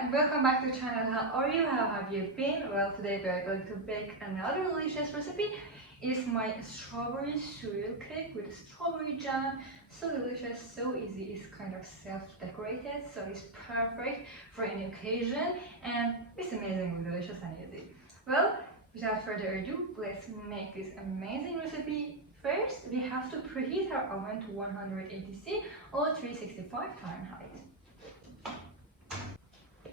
everyone, welcome back to the channel. How are you? How have you been? Well, today we are going to bake another delicious recipe. It's my strawberry swirl cake with strawberry jam. So delicious, so easy. It's kind of self-decorated, so it's perfect for any occasion, and it's amazingly delicious and easy. Well, without further ado, let's make this amazing recipe. First, we have to preheat our oven to 180°C or 365 Fahrenheit.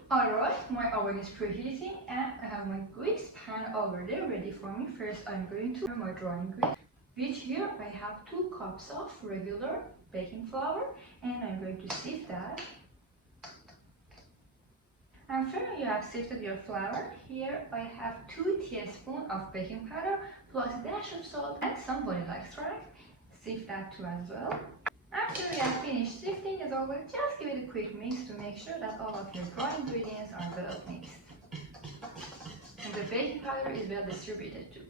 Alright, my oven is preheating and I have my grease pan over there ready for me. First, I'm going to my dry ingredients, which here I have 2 cups of regular baking flour, and I'm going to sift that. After you have sifted your flour, here I have 2 teaspoons of baking powder plus a dash of salt and some vanilla extract. Sift that too as well. After you have finished sifting, as always, just give it a quick mix to make sure that all of your dry ingredients are well mixed. And the baking powder is well distributed too.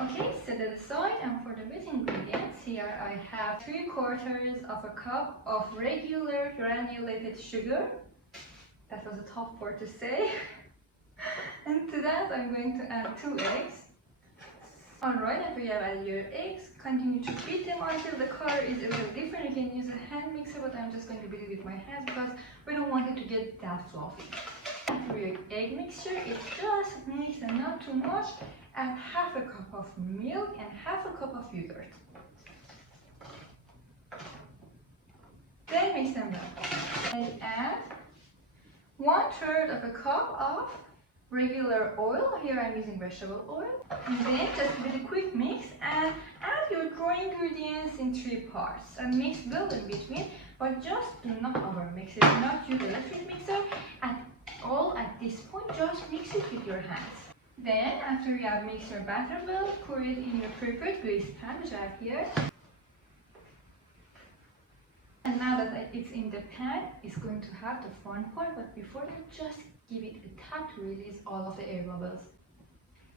Okay, set that aside, and for the wet ingredients, here I have 3/4 of a cup of regular granulated sugar. That was a tough word to say. And to that I'm going to add 2 eggs. Alright, after you have added your eggs, continue to beat them until the color is a little different. You can use a hand mixer, but I'm just going to beat it with my hands because we don't want it to get that fluffy. After your egg mixture, it's just mixed and not too much. Add half a cup of milk and half a cup of yogurt. Then mix them well. And add 1/3 of a cup of regular oil. Here I'm using vegetable oil. And then just give it a quick mix and add your dry ingredients in 3 parts. And mix well in between, but just do not over mix it. Do not use the electric mixer at all at this point. Just mix it with your hands. Then after you have mixed your batter well, pour it in your prepared grease pan, which I have here. And now that it's in the pan, it's going to have the fun part, but before that, just give it a tap to release all of the air bubbles.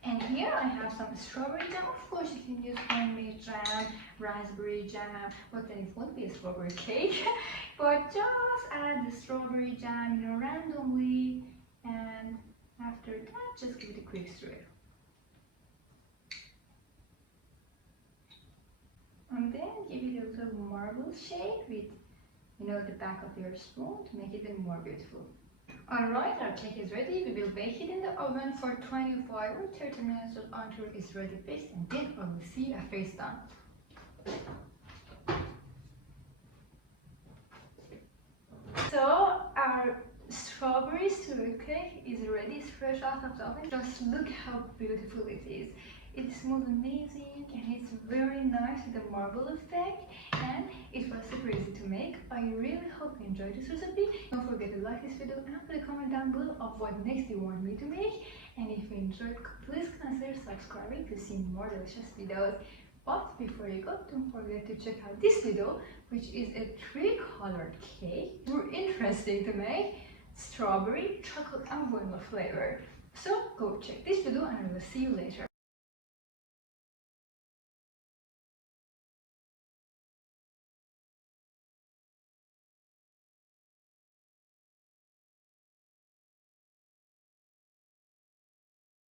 And here I have some strawberry jam. Of course, you can use homemade jam, raspberry jam, but then it won't be a strawberry cake. But just add the strawberry jam, randomly, and after that, just give it a quick stir. And then give it a little marble shape with, the back of your spoon to make it even more beautiful. Alright, our cake is ready. We will bake it in the oven for 25 or 30 minutes until it's ready baked, and then we will see after it's done. So our strawberry swirl cake is ready. It's fresh out of the oven. Just look how beautiful it is. It smells amazing and it's very nice with the marble effect, and it was super easy to make. I really hope you enjoyed this recipe. Don't forget to like this video and put a comment down below of what next you want me to make. And if you enjoyed, please consider subscribing to see more delicious videos. But before you go, don't forget to check out this video, which is a 3-colored cake. Super interesting to make. Strawberry, chocolate and vanilla flavor. So go check this video and I will see you later.